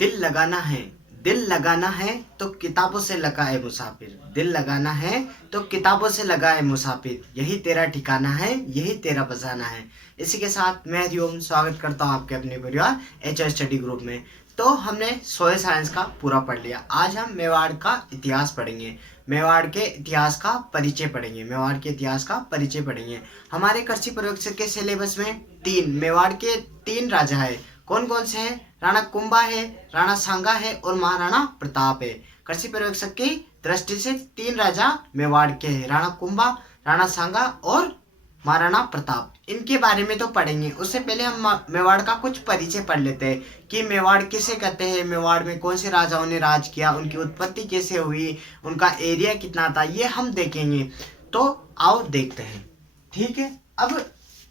दिल लगाना है, दिल लगाना है तो किताबों से लगाए मुसाफिर, दिल लगाना है तो किताबों से लगाए मुसाफिर, यही तेरा ठिकाना है, यही तेरा बसाना है। इसी के साथ मैं हरिओम स्वागत करता हूँ आपके अपने परिवार एच स्टडी ग्रुप में। तो हमने सोयल साइंस का पूरा पढ़ लिया। आज हम मेवाड़ का इतिहास पढ़ेंगे, मेवाड़ के इतिहास का परिचय पढ़ेंगे, मेवाड़ के इतिहास का परिचय पढ़ेंगे। हमारे कृषि प्रयोगशाला के सिलेबस में मेवाड़ के 3 राजा है। कौन कौन से हैं? राणा कुंभा है, राणा सांगा है और महाराणा प्रताप है। कृषि पर्यवेक्षक की दृष्टि से 3 राजा मेवाड़ के हैं, राणा कुंभा, राणा सांगा और महाराणा प्रताप। इनके बारे में तो पढ़ेंगे। उससे पहले हम मेवाड़ का कुछ परिचय पढ़ लेते हैं कि मेवाड़ किसे कहते हैं, मेवाड़ में कौन से राजाओं ने राज किया, उनकी उत्पत्ति कैसे हुई, उनका एरिया कितना था, ये हम देखेंगे। तो आओ देखते हैं। ठीक है, अब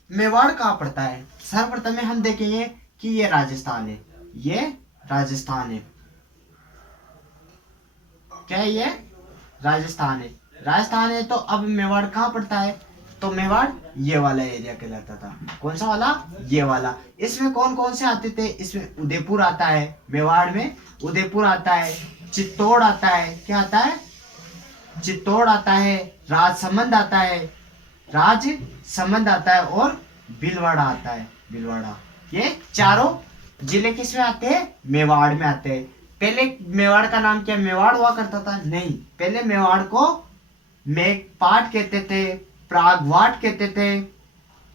मेवाड़ कहाँ पड़ता है? सर्वप्रथम में हम देखेंगे कि ये राजस्थान है, ये राजस्थान है। क्या है ये? राजस्थान है। राजस्थान है तो अब मेवाड़ कहाँ पड़ता है? तो मेवाड़ ये वाला एरिया कहलाता था। कौन सा वाला? ये वाला। इसमें कौन कौन से आते थे? इसमें उदयपुर आता है, मेवाड़ में उदयपुर आता है, चित्तौड़ आता है। क्या आता है? चित्तौड़ आता है, राजसमंद आता है, राजसमंद आता है और भीलवाड़ा आता है, भीलवाड़ा। ये चारों जिले किस में आते हैं? मेवाड़ में आते हैं। पहले मेवाड़ का नाम क्या मेवाड़ हुआ करता था? नहीं, पहले मेवाड़ को मेघपाट कहते थे, प्रागवाट कहते थे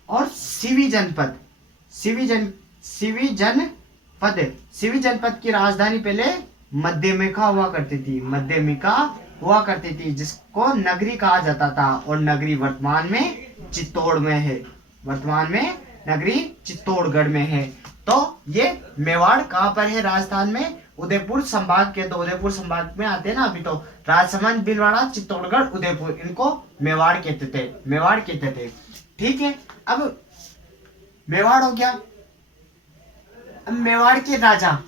और सिवी जनपद, सिवी जनपद की राजधानी पहले मध्यमिका हुआ करती थी, मध्यमिका हुआ करती थी, जिसको नगरी कहा जाता था। और नगरी वर्तमान में चित्तौड़ में है, वर्तमान में नगरी चित्तौड़गढ़ में है। तो ये मेवाड़ कहाँ पर है? राजस्थान में उदयपुर संभाग के, तो उदयपुर संभाग में आते हैं ना अभी। तो राजसमंद, भीलवाड़ा, चित्तौड़गढ़, उदयपुर, इनको मेवाड़ कहते थे, मेवाड़ कहते थे। ठीक है, अब मेवाड़ हो गया। अब मेवाड़ के राजा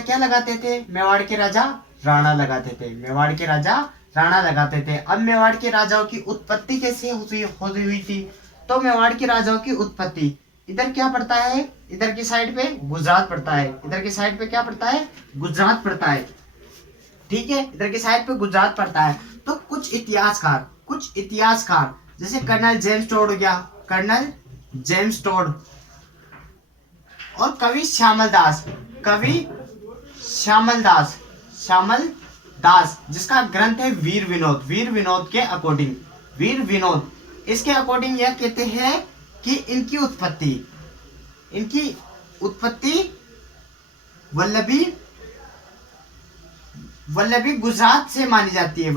क्या लगाते थे? मेवाड़ के राजा राणा लगाते थे, मेवाड़ के राजा राणा लगाते थे। अब मेवाड़ के राजाओं की उत्पत्ति कैसे हुई थी? तो मेवाड़ के राजाओं की उत्पत्ति इधर क्या पड़ता है? इधर की साइड पे गुजरात पड़ता है, इधर की साइड पे क्या पड़ता है? गुजरात पड़ता है। ठीक है, इधर की साइड पे गुजरात पड़ता है। तो कुछ इतिहासकार जैसे कर्नल जेम्स टोड हो गया, कर्नल जेम्स टोड, और कवि श्यामल दास, जिसका ग्रंथ है वीर विनोद के अकॉर्डिंग, इसके अकॉर्डिंग यह कहते हैं कि इनकी उत्पत्ति वल्लभी गुजरात से मानी जाती है,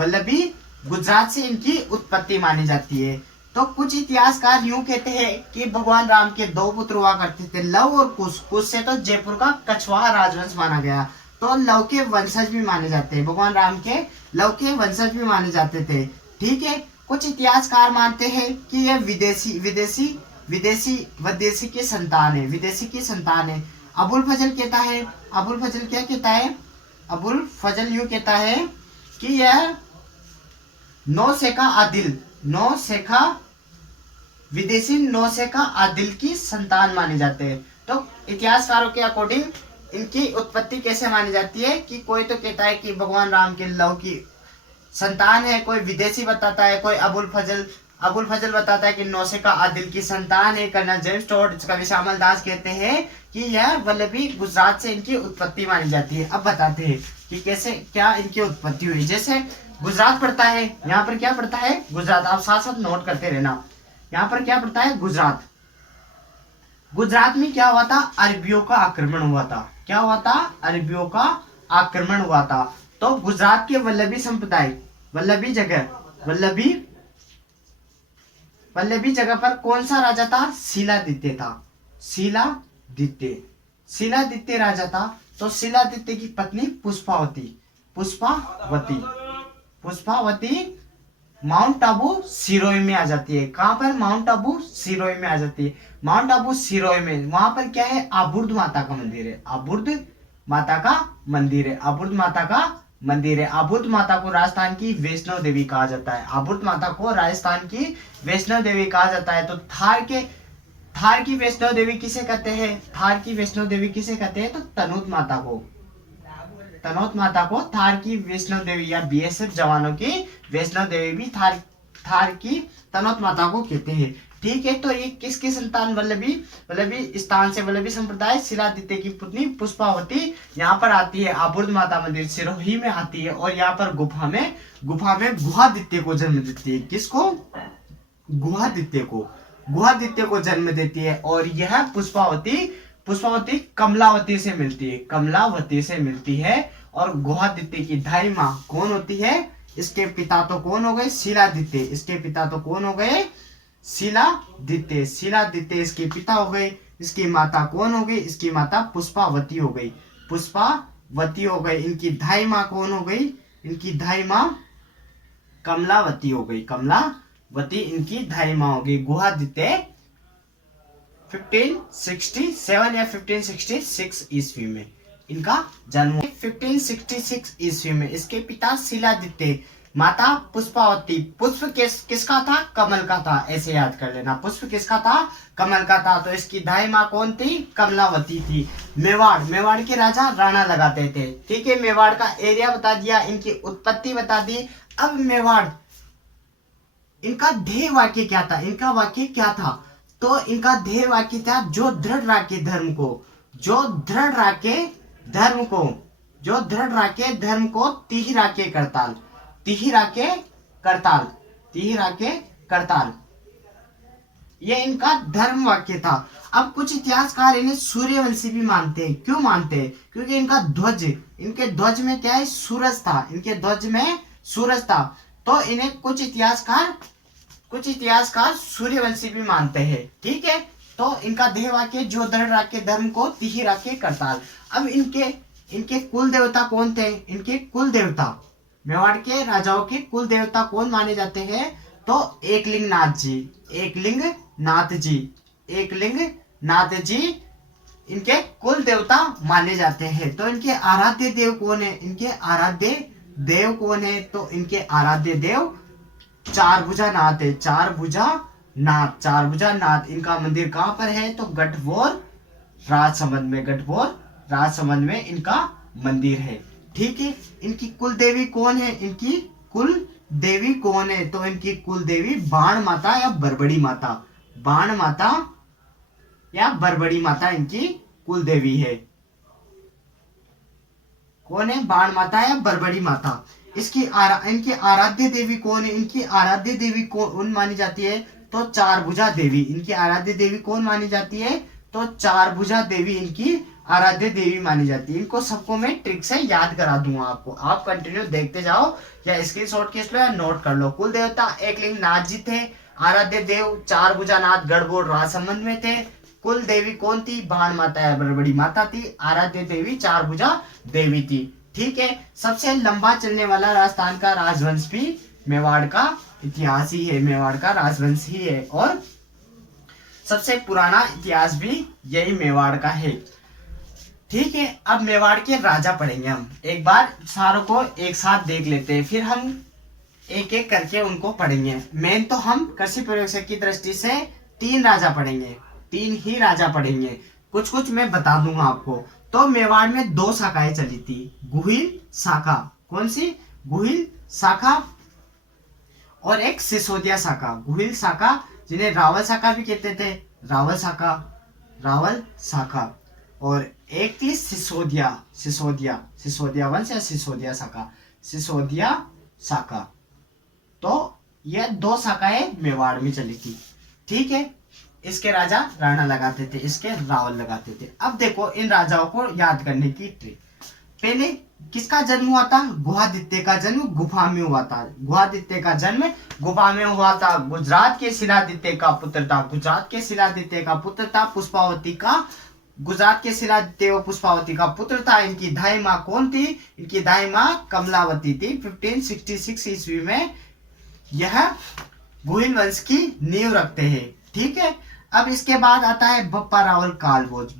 गुजरात से इनकी उत्पत्ति मानी जाती है। तो कुछ इतिहासकार यूं कहते हैं कि भगवान राम के 2 पुत्र हुआ करते थे, लव और कुश से तो जयपुर का कछवाहा राजवंश माना गया। तो लव के वंशज भी माने जाते हैं, भगवान राम के लव के वंशज भी माने जाते थे। ठीक है, कुछ इतिहासकार मानते हैं कि यह विदेशी की संतान है, अबुल फजल कहता है, अबुल फजल क्या कहता है? अबुल फजल यूं कहता है कि यह विदेशी नौसेखा आदिल की संतान माने जाते हैं। तो इतिहासकारों के अकॉर्डिंग इनकी उत्पत्ति कैसे मानी जाती है कि कोई तो कहता है कि भगवान राम के लव की संतान है, कोई विदेशी बताता है, कोई अबुल फजल बताता है कि नौसेखा आदिल की संतान है। कर्नल जेम्स टोड, कवि श्यामल दास कहते हैं कि यह वल्लभी गुजरात से इनकी उत्पत्ति मानी जाती है। अब बताते हैं कि कैसे क्या इनकी उत्पत्ति हुई। जैसे गुजरात पड़ता है, यहाँ पर क्या पड़ता है? गुजरात। आप साथ साथ नोट करते रहना, यहाँ पर क्या पड़ता है? गुजरात। गुजरात में क्या हुआ था? अरबियों का आक्रमण हुआ था। क्या हुआ था? अरबियों का आक्रमण हुआ था। तो गुजरात के वल्लभी संप्रदाय, वल्लभी जगह पर कौन सा राजा था? शिलादित्य था, शिलादित्य राजा था। तो शिलादित्य की पत्नी पुष्पावती माउंट आबू सिरोही में आ जाती है। कहां पर? माउंट आबू सिरोही में आ जाती है। माउंट आबू सिरोही में वहां पर क्या है? आबुर्द माता का मंदिर है, आबुर्द माता को राजस्थान की वैष्णव देवी कहा जाता है, तो थार की वैष्णव देवी किसे कहते हैं? तो तनूत माता को, तनोत माता को थार की वैष्णव देवी या बीएसएफ जवानों की वैष्णव देवी भी थार की तनोत माता को कहते हैं। ठीक है, तो ये किसकी संतान वल्लभी वल्लभी स्थान से वल्लभी संप्रदाय शिलादित्य की पुत्री पुष्पावती यहाँ पर आती है। आबुर्द माता मंदिर सिरोही में आती है और यहाँ पर गुफा में गुहादित्य को जन्म देती है। किसको? गुहादित्य को जन्म देती है। और यह पुष्पावती कमलावती से मिलती है। और गुहादित्य की दाई माँ कौन होती है? इसके पिता तो कौन हो गए? शिलादित्य इसके पिता हो गए। इसकी माता कौन हो गई? इसकी माता पुष्पावती हो गई। इनकी दाई माँ कौन हो गई? इनकी दाई माँ कमलावती हो गई। इनकी दाई माँ हो गई। गुहादित्य 1567 या 1566 ईस्वी में इनका जन्म। 1566 ईस्वी में इसके पिता शिलादित्य, माता पुष्पावती। पुष्प किसका था? कमल का था। ऐसे याद कर लेना, पुष्प किसका था? कमल का था। तो इसकी दाई माँ कौन थी? कमलावती थी। मेवाड़ के राजा राणा लगाते थे। ठीक है, मेवाड़ का एरिया बता दिया, इनकी उत्पत्ति बता दी। अब मेवाड़, इनका ध्येय वाक्य क्या था? तो इनका ध्येय वाक्य था, जो दृढ़ राखे धर्म को तिहि राखे करताल। ये इनका धर्म वाक्य था। अब कुछ इतिहासकार इन्हें सूर्यवंशी भी मानते हैं। क्यों मानते हैं? क्योंकि इनके ध्वज में क्या है? सूरज था। तो इन्हें कुछ इतिहासकार सूर्यवंशी भी मानते हैं। ठीक है, तो इनका ध्येय वाक्य, जो दृढ़ राखे धर्म को तिहि राखे करताल। अब इनके कुल देवता कौन थे? इनके कुल देवता, मेवाड़ के राजाओं के कुल देवता कौन माने जाते हैं? तो एकलिंग नाथ जी इनके कुल देवता माने जाते हैं। तो इनके आराध्य देव कौन है? तो इनके आराध्य देव चारभुजा नाथ। इनका मंदिर कहाँ पर है? तो गढ़बोर राजसमंद में इनका मंदिर है। ठीक है, इनकी कुल देवी कौन है? तो इनकी कुल देवी बाण माता या बरबड़ी माता इनकी कुल देवी है। कौन है? बाण माता या बरबड़ी माता। इनकी आराध्य देवी कौन है? इनकी आराध्य देवी कौन मानी जाती है? तो चारभुजा देवी। इनकी आराध्य देवी कौन मानी जाती है? तो चारभुजा देवी इनकी आराध्य देवी मानी जाती है। इनको सबको मैं ट्रिक से याद करा दूंगा आपको, आप कंटिन्यू देखते जाओ या स्क्रीनशॉट खींच लो या नोट कर लो। कुल देवता एकलिंग नाथ जी थे। आराध्य देव चारभुजा नाथ गढ़बोड़ राजसमंद में थे। कुल देवी कौन थी? बाण माता या बरबड़ी माता थी। आराध्य देवी चारभुजा देवी थी। ठीक है, सबसे लंबा चलने वाला राजस्थान का राजवंश भी मेवाड़ का इतिहास ही है, और सबसे पुराना इतिहास भी यही मेवाड़ का है। ठीक है, अब मेवाड़ के राजा पढ़ेंगे हम। एक बार सारों को एक साथ देख लेते हैं, फिर हम एक एक करके उनको पढ़ेंगे। मेन तो हम कृषि प्रयोगशाला की दृष्टि से 3 ही राजा पढ़ेंगे। कुछ मैं बता दूंगा आपको। तो मेवाड़ में 2 शाखाएं चली थी। गुहिल शाखा, कौन सी? गुहिल शाखा, और एक सिसोदिया शाखा। गुहिल शाखा, जिन्हें रावल शाखा भी कहते थे, रावल शाखा। और एक थी सिसोदिया वंश या सिसोदिया शाखा। तो ये 2 शाखाएं मेवाड़ में चली थी। ठीक है, इसके राजा राणा लगाते थे, इसके रावल लगाते थे। अब देखो इन राजाओं को याद करने की ट्रिक। पहले किसका जन्म हुआ था? गुहादित्य का जन्म गुफा में हुआ था। गुजरात के शिलादित्य का पुष्पावती का। गुजरात के शिलादित्य व पुष्पावती का पुत्र था। इनकी दाई माँ कौन थी? इनकी दाई माँ कमलावती थी। 1566 ईस्वी में यह गुहिल वंश की नींव रखते हैं। ठीक है, अब इसके बाद आता है बप्पा रावल कालभोज।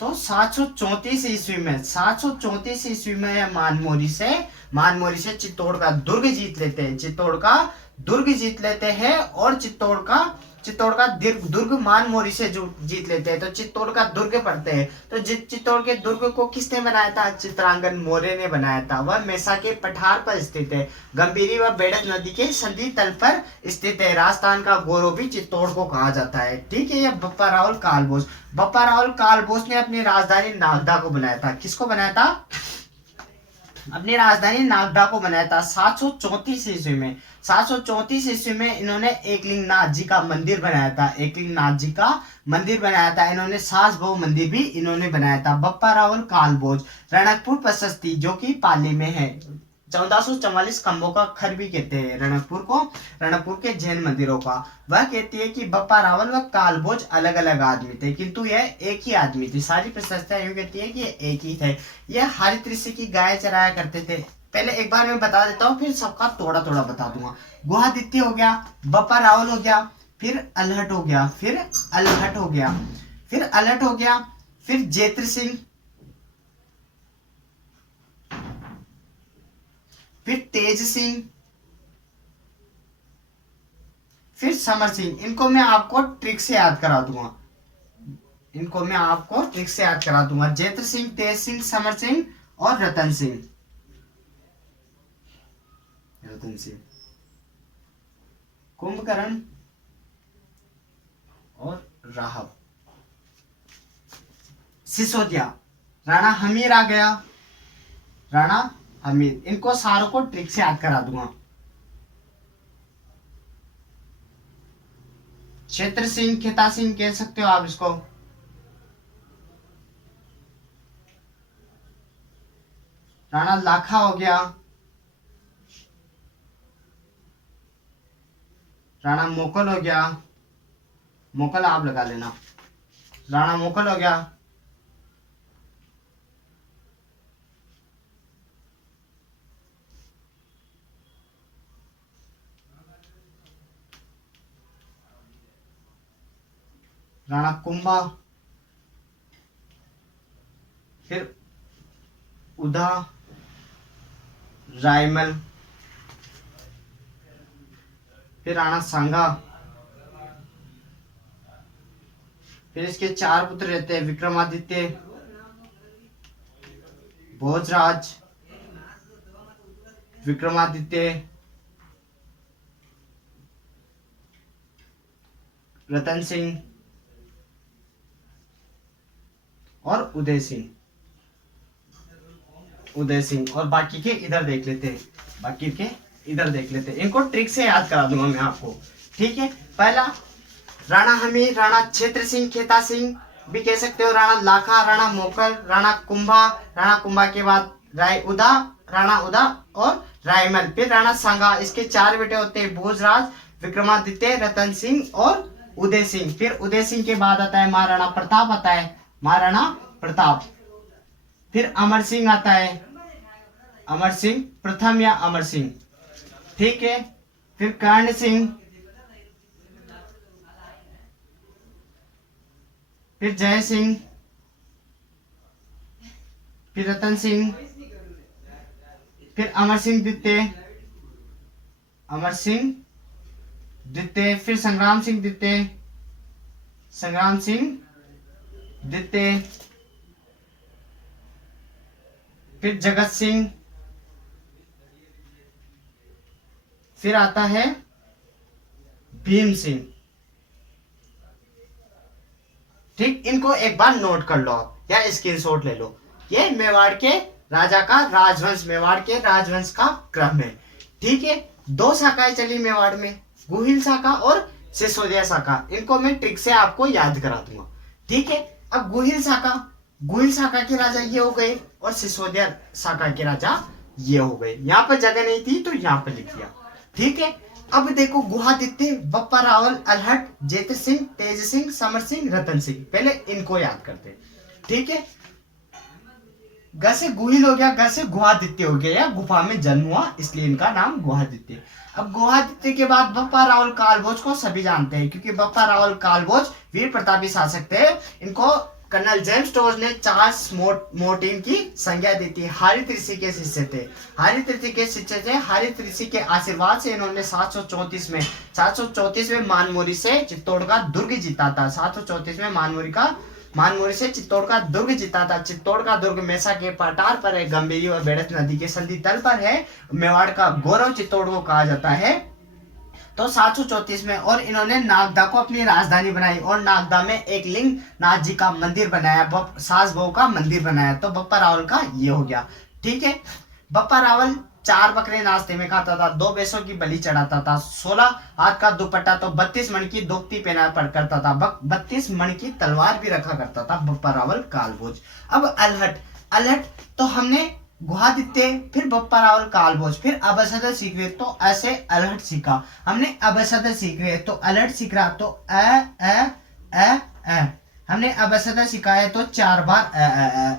तो 734 ईस्वी में मानमोरी से चित्तौड़ का दुर्ग जीत लेते हैं। और चित्तौड़ चित्तौड़ का दुर्ग मान मोरी से जीत लेते हैं, तो चित्तौड़ का दुर्ग पढ़ते हैं। तो चित्तौड़ के दुर्ग को किसने बनाया था? चित्रांगन मौर्य ने बनाया था। वह मेसा के पठार पर स्थित है, गंभीरी व बेड़क नदी के संधि तल पर स्थित है। राजस्थान का गौरव भी चित्तौड़ को कहा जाता है। ठीक है, यह बप्पा रावल कालभोज। बप्पा रावल कालभोज ने अपनी राजधानी नागदा को बनाया था। किसको बनाया था? अपनी राजधानी नागदा को बनाया था 734 ईस्वी में। 734 ईस्वी में इन्होंने एकलिंगनाथ जी का मंदिर बनाया था। एकलिंगनाथ जी का मंदिर बनाया था इन्होंने। सास बहु मंदिर भी इन्होंने बनाया था। बप्पा रावल कालभोज। रणकपुर प्रशस्ति जो कि पाली में है, 1444 खंभों का खर भी कहते हैं रणकपुर को, रणकपुर के जैन मंदिरों का। वह कहती है कि बप्पा रावल व कालभोज अलग अलग आदमी थे, किंतु यह एक ही आदमी थे। सारी प्रशस्तियां यूं कहती है कि एक ही थे। यह हरित ऋषि की गाय चराया करते थे। पहले एक बार मैं बता देता हूँ, फिर सबका थोड़ा थोड़ा बता दूंगा। गुहादित्य हो गया, बप्पा रावल हो गया, फिर अलहट हो गया, फिर अलहट हो गया, फिर अलहट हो गया, फिर जेत्र सिंह, फिर तेज सिंह, फिर समर सिंह। इनको मैं आपको ट्रिक से याद करा दूंगा, इनको मैं आपको ट्रिक से याद करा दूंगा। जेत्र सिंह, तेज सिंह, समर सिंह और रतन सिंह। रतन सिंह, कुंभकर्ण और राहब। सिसोदिया, राणा हमीर आ गया, राणा हमीर। इनको सारों को ट्रिक से याद करा दूंगा। क्षेत्र सिंह, खेता सिंह कह सकते हो आप इसको। राणा लाखा हो गया, राणा मोकल हो गया, मोकल आप लगा लेना, राणा मोकल हो गया। राणा कुंभा, फिर उदा, रायमल, फिर राणा सांगा। फिर इसके 4 पुत्र रहते हैं, विक्रमादित्य, भोजराज, विक्रमादित्य, रतन सिंह और उदय सिंह। उदय सिंह और बाकी के इधर देख लेते हैं, बाकी के इधर देख लेते हैं। इनको ट्रिक से याद करा दूंगा मैं आपको। ठीक है, पहला राणा हमीर, राणा क्षेत्र सिंह, खेता सिंह भी कह सकते हो, राणा लाखा, राणा मोकल, राणा कुंभा, राणा कुंभा के बाद राय उदा, राणा उदा और रायमल, फिर राणा सांगा। इसके 4 बेटे होते हैं, भोजराज, विक्रमादित्य, रतन सिंह और उदय सिंह। फिर उदय सिंह के बाद आता है महाराणा प्रताप, आता है महाराणा प्रताप। फिर अमर सिंह आता है, अमर सिंह प्रथम या अमर सिंह। ठीक है, फिर कर्ण सिंह, फिर जय सिंह, फिर रतन सिंह, फिर अमर सिंह द्वितीय, अमर सिंह द्वितीय, फिर संग्राम सिंह द्वितीय, संग्राम सिंह द्वितीय, फिर जगत सिंह, फिर आता है भीम सिंह। ठीक, इनको एक बार नोट कर लो आप या स्क्रीनशॉट ले लो। ये मेवाड़ के राजा का राजवंश, मेवाड़ के राजवंश का क्रम है। ठीक है, 2 शाखाएं चली मेवाड़ में, गुहिल शाखा और सिसोदिया शाखा। इनको मैं ट्रिक से आपको याद करा दूंगा। ठीक है, अब गुहिल शाखा के राजा ये हो गए और सिसोदिया शाखा के राजा ये हो गए। यहाँ पर जगह नहीं थी तो यहाँ पर लिख दिया। ठीक है, अब देखो गुहादित्य, बप्पा रावल, अलहट, जेत्र सिंह, तेज सिंह, समर सिंह, रतन सिंह। पहले इनको याद करते हैं। ठीक है, ग से गुहिल हो गया, ग से गुहादित्य हो गया, या गुफा में जन्म हुआ इसलिए इनका नाम गुहादित्य। अब गुहादित्य के बाद बप्पा रावल कालभोज को सभी जानते हैं, क्योंकि बप्पा रावल कालभोज वीर प्रतापी शासक थे। इनको कर्नल जेम्स टोज ने चार्ल्स मोर्टिन की संज्ञा दी थी। हारित ऋषि के शिष्य थे, हारित ऋषि के शिष्य थे। हारित ऋषि के आशीर्वाद से इन्होंने 734 में मानमोरी से चित्तौड़ का दुर्ग जीता था। 734 में मानमोरी से चित्तौड़ का दुर्ग जीता था। चित्तौड़ का दुर्ग मेसा के पठार पर है, गंभीरी और बेड़स नदी के संधि तल पर है। मेवाड़ का गौरव चित्तौड़ को कहा जाता है। तो 734 में, और इन्होंने नागदा को अपनी राजधानी बनाई और नागदा में एक लिंग नाथ जी का मंदिर बनाया, सास बहू का मंदिर बनाया। तो बप्पा रावल का ये हो गया। ठीक है, बप्पा रावल 4 बकरे नाश्ते में खाता था, 2 भैंसों की बलि चढ़ाता था, 16 हाथ का दुपट्टा तो 32 मण की दोपती पहना पर करता था, 32 मण की तलवार भी रखा करता था बप्पा रावल कालभोज। अब अलहट तो हमने गुहादित्य, फिर बप्पा रावल कालभोज, फिर अबसद सीख रहे तो ऐसे अलहट सीखा हमने। अबसद सीख रहे तो अलहट सीख रहा, तो अ हमने अबसद सीखा है तो 4 बार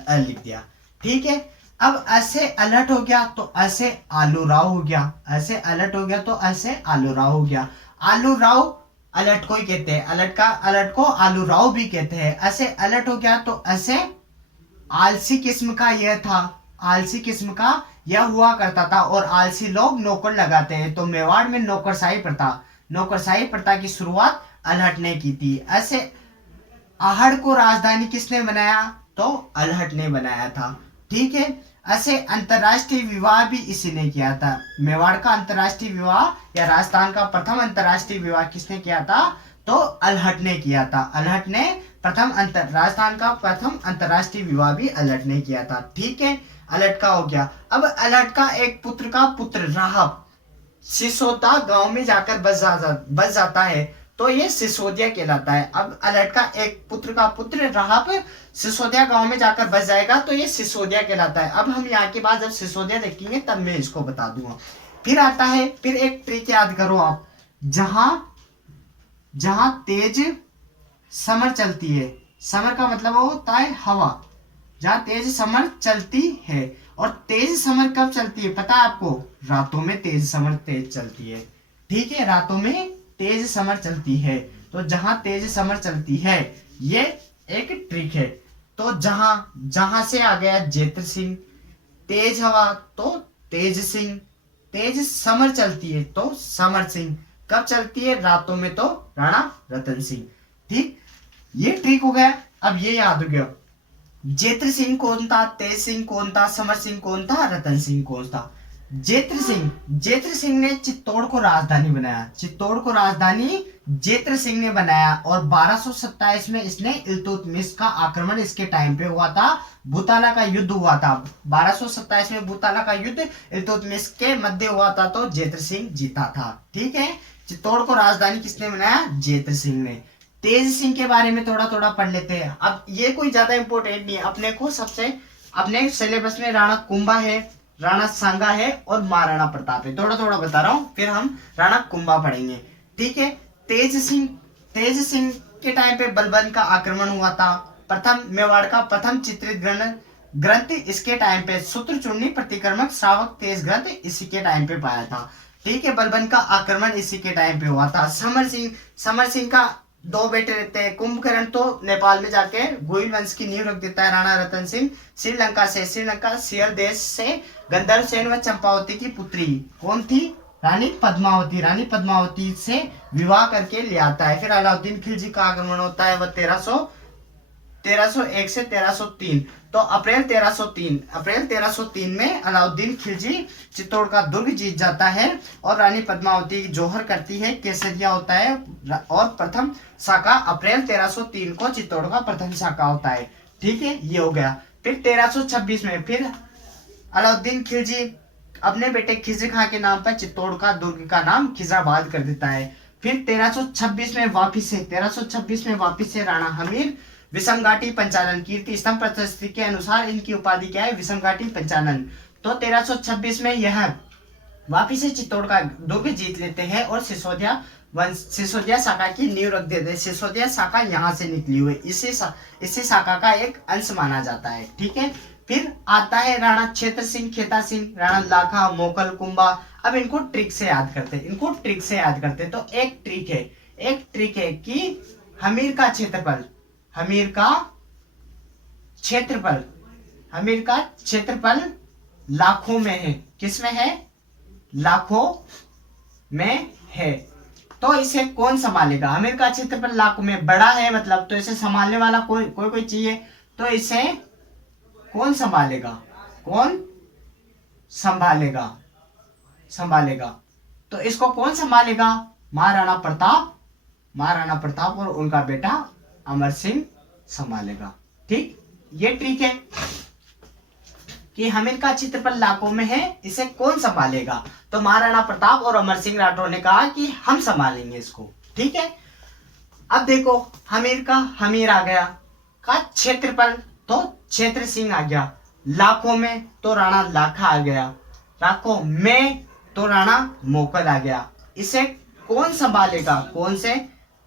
अ लिख दिया। ठीक है, अब ऐसे अलर्ट हो गया तो ऐसे आलू राव हो गया, ऐसे अलर्ट हो गया तो ऐसे आलू राव हो गया। आलू राव अलर्ट को ही कहते हैं, अलर्ट को आलू राव भी कहते हैं। ऐसे अलर्ट हो गया तो ऐसे आलसी किस्म का यह था, आलसी किस्म का यह हुआ करता था, और आलसी लोग नौकर लगाते हैं। तो मेवाड़ में नौकरशाही प्रथा की शुरुआत अलहट ने की थी। ऐसे आहड़ को राजधानी किसने बनाया, तो अलहट ने बनाया था। ठीक है, ऐसे अंतरराष्ट्रीय विवाह भी इसी ने किया था। मेवाड़ का अंतरराष्ट्रीय विवाह या राजस्थान का प्रथम अंतरराष्ट्रीय विवाह किसने किया था, तो अलहट ने किया था। अलहट ने राजस्थान का प्रथम अंतरराष्ट्रीय विवाह भी अलहट ने किया था। ठीक है, अलहट का हो गया। अब अलहट का एक पुत्र राहब सिसोदा गांव में जाकर बस जाता है, तो ये सिसोदिया कहलाता है। अब अलर्ट का एक पुत्र राहब सिसोदिया गांव में जाकर बस जाएगा, तो ये सिसोदिया कहलाता है। अब हम यहाँ के बाद जब सिसोदिया देखेंगे तब मैं इसको बता दूंगा। फिर आता है, फिर एक ट्रिक याद करो आप, जहां तेज समर चलती है, समर का मतलब होता है हवा, जहां तेज समर चलती है। और तेज समर कब चलती है पता है आपको, रातों में तेज समर चलती है। ठीक है, रातों में तेज समर चलती है। तो जहां तेज समर चलती है, ये एक ट्रिक है। तो जहां से आ गया जेत्र सिंह, तेज हवा तो तेज सिंह, तेज समर चलती है तो समर सिंह, कब चलती है, रातों में तो राणा रतन सिंह। ठीक, ये ट्रिक हो गया। अब ये याद हो गया, जेत्र सिंह कौन था, तेज सिंह कौन था, समर सिंह कौन था, रतन सिंह कौन था। जेत्र सिंह ने चित्तौड़ को राजधानी बनाया, चित्तौड़ को राजधानी जेत्र सिंह ने बनाया। और 1227 में इसने इल्तुतमिश का आक्रमण इसके टाइम पे हुआ था, भूताला का युद्ध हुआ था। 1227 में भूताला का युद्ध इल्तुतमिश के मध्य हुआ था, तो जेत्र सिंह जीता था। ठीक है, चित्तौड़ को राजधानी किसने बनाया, जेत्र सिंह ने। तेज सिंह के बारे में थोड़ा थोड़ा पढ़ लेते हैं। अब ये कोई ज्यादा इंपॉर्टेंट नहीं है, अपने सिलेबस में राणा कुंभा है, राणा सांगा है और महाराणा प्रताप है। थोड़ा थोड़ा बता रहा हूं, फिर हम राणा कुंभा पढ़ेंगे। ठीक है, तेज सिंह के टाइम पे बलबन का आक्रमण हुआ था। प्रथम मेवाड़ का प्रथम चित्रित ग्रंथ इसके टाइम पे, सूत्रचूर्णी प्रतिक्रमक श्रावक तेज ग्रंथ इसी के टाइम पे पाया था। ठीक है, बलबन का आक्रमण इसी के टाइम पे हुआ था। समर सिंह का 2 बेटे रहते हैं। कुंभकर्ण तो नेपाल में जाके गोइल वंश की नींव रख देता है। राणा रतन सिंह श्रीलंका सियल देश से गंधर्व सेन व चंपावती की पुत्री कौन थी, रानी पद्मावती से विवाह करके ले आता है। फिर अलाउद्दीन खिलजी का आगमन होता है, वह 1301 से 1303। तो अप्रैल 1303 में अलाउद्दीन खिलजी चित्तौड़ का दुर्ग जीत जाता है और रानी पद्मावती जोहर करती है, केसरिया होता है और प्रथम शाखा अप्रैल 1303 को चित्तौड़ का प्रथम शाखा होता है। ठीक है, ये हो गया। फिर 1326 में फिर अलाउद्दीन खिलजी अपने बेटे खिजर खां के नाम पर चित्तौड़ का दुर्ग का नाम खिजराबाद कर देता है। फिर 1326 में वापिस से राणा हमीर विषमघाटी पंचानन, कीर्ति स्तंभ प्रशस्ति के अनुसार इनकी उपाधि क्या है, विषमघाटी पंचानन। तो 1326 में यह वापिस से चित्तौड़ का दुर्ग जीत लेते हैं और सिसोदिया शाखा की नींव रख देते हैं। सिसोदिया शाखा यहाँ से निकली हुई, इसी शाखा का एक अंश माना जाता है। ठीक है, फिर आता है राणा क्षेत्र सिंह, खेता सिंह, राणा लाखा, मोकल, कुंभा। अब इनको ट्रिक से याद करते हैं। तो एक ट्रिक है कि हमीर का क्षेत्रफल, आमिर का क्षेत्रफल लाखों में है। किस में है? लाखों में है। तो इसे कौन संभालेगा? आमिर का क्षेत्रफल लाखों में बड़ा है मतलब, तो इसे संभालने वाला कोई चाहिए। तो इसे कौन संभालेगा? कौन संभालेगा? संभालेगा। तो इसको कौन संभालेगा? महाराणा प्रताप, महाराणा प्रताप और उनका बेटा अमर सिंह संभालेगा। ठीक, ये ट्रिक है कि आमिर का क्षेत्रफल लाखों में है, इसे कौन संभालेगा? तो महाराणा प्रताप और अमर सिंह राठौर ने कहा कि हम संभालेंगे इसको। ठीक है, अब देखो आमिर का आमिर आ गया, का क्षेत्रफल तो क्षेत्र सिंह आ गया, लाखों में तो राणा लाखा आ गया, लाखों में तो राणा मोकल आ गया। इसे कौन संभालेगा? कौन से?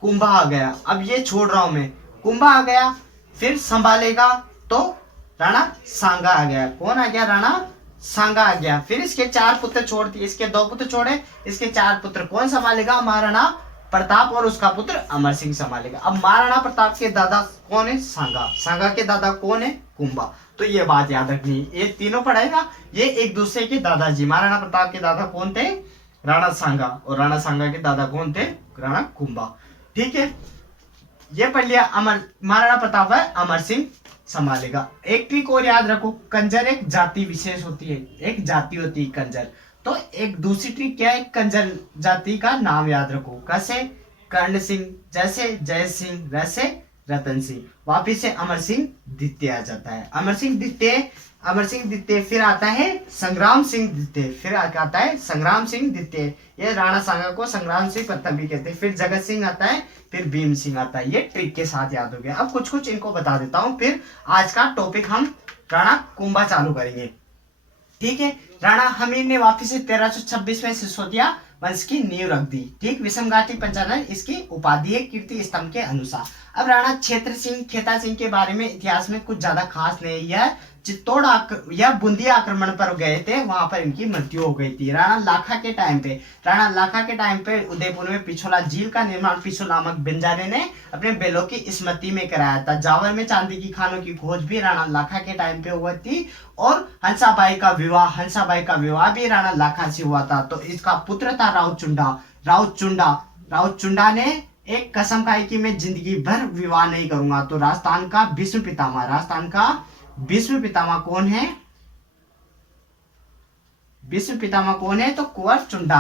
कुंभा आ गया। अब ये छोड़ रहा हूं मैं, कुंभा आ गया, फिर संभालेगा तो राणा सांगा आ गया। कौन आ गया? राणा सांगा आ गया। फिर इसके 4 पुत्र छोड़ दिए, इसके 2 पुत्र छोड़े, इसके 4 पुत्र कौन संभालेगा? महाराणा प्रताप और उसका पुत्र अमर सिंह संभालेगा। अब महाराणा प्रताप के दादा कौन है? सांगा। सांगा के दादा कौन है? कुंभा। तो ये बात याद रखनी, ये तीनों पढ़ाएगा, ये एक दूसरे के दादाजी। महाराणा प्रताप के दादा कौन थे? राणा सांगा, और राणा सांगा के दादा कौन थे? राणा कुंभा। ठीक है, ये पढ़ लिया। महाराणा प्रताप है, अमर सिंह संभालेगा। एक ट्रिक और याद रखो, कंजर एक जाति विशेष होती है, एक जाति होती है कंजर। तो एक दूसरी ट्रिक क्या है? कंजर जाति का नाम याद रखो। कैसे? कर्ण सिंह, जैसे जय सिंह, वैसे रतन सिंह। वापिस से अमर सिंह द्वितीय आ जाता है, अमर सिंह द्वितीय, अमर सिंह द्वितीय। फिर आता है संग्राम सिंह द्वितीय, फिर आता है संग्राम सिंह द्वितीय। ये राणा सांगा को संग्राम सिंह प्रथम भी कहते हैं। फिर जगत सिंह आता है, फिर भीम सिंह आता है। ये ट्रिक के साथ याद हो गया। अब कुछ कुछ इनको बता देता हूं, फिर आज का टॉपिक हम राणा कुंभा चालू करेंगे। ठीक है, राणा आमिर ने वापिस से 1326 में सिसोदिया वंश की नींव रख दी। ठीक, विषमघाटी पंचानन इसकी उपाधि है कीर्ति स्तंभ के अनुसार। अब राणा क्षेत्र सिंह खेता सिंह के बारे में इतिहास में कुछ ज्यादा खास नहीं है। चित्तौड़ या बूंदिया आक्रमण पर गए थे, वहां पर इनकी मृत्यु हो गई थी। राणा लाखा के टाइम पे उदयपुर में पिछोला झील का निर्माण पिछोल नामक बंजारे ने अपने बेलों की स्मृति में कराया था। जावर में चांदी की खानों की खोज भी राणा लाखा के टाइम पे हुई थी, और हंसाबाई का विवाह भी राणा लाखा से हुआ था। तो इसका पुत्र था राउत चुंडा ने एक कसम खाई कि मैं जिंदगी भर विवाह नहीं करूंगा। तो राजस्थान का भीष्म पितामह कौन है? भीष्म पितामह कौन है? तो कुंवर चुंडा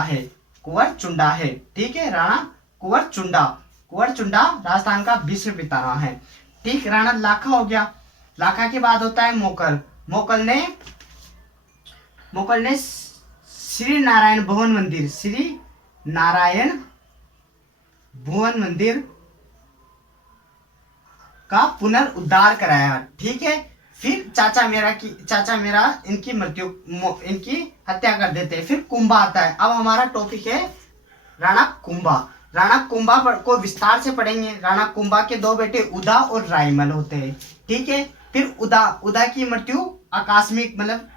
है। ठीक है, राणा कुंवर चुंडा राजस्थान का भीष्म पितामह है। ठीक, राणा लाखा हो गया। लाखा के बाद होता है मोकल। मोकल ने श्री नारायण भुवन मंदिर का पुनरुद्धार कराया। ठीक है, फिर चाचा मेरा इनकी हत्या कर देते हैं। फिर कुंभा आता है। अब हमारा टॉपिक है राणा कुंभा को विस्तार से पढ़ेंगे। राणा कुंभा के 2 बेटे उदा और रायमल होते हैं। ठीक है, फिर उदा की मृत्यु आकस्मिक मतलब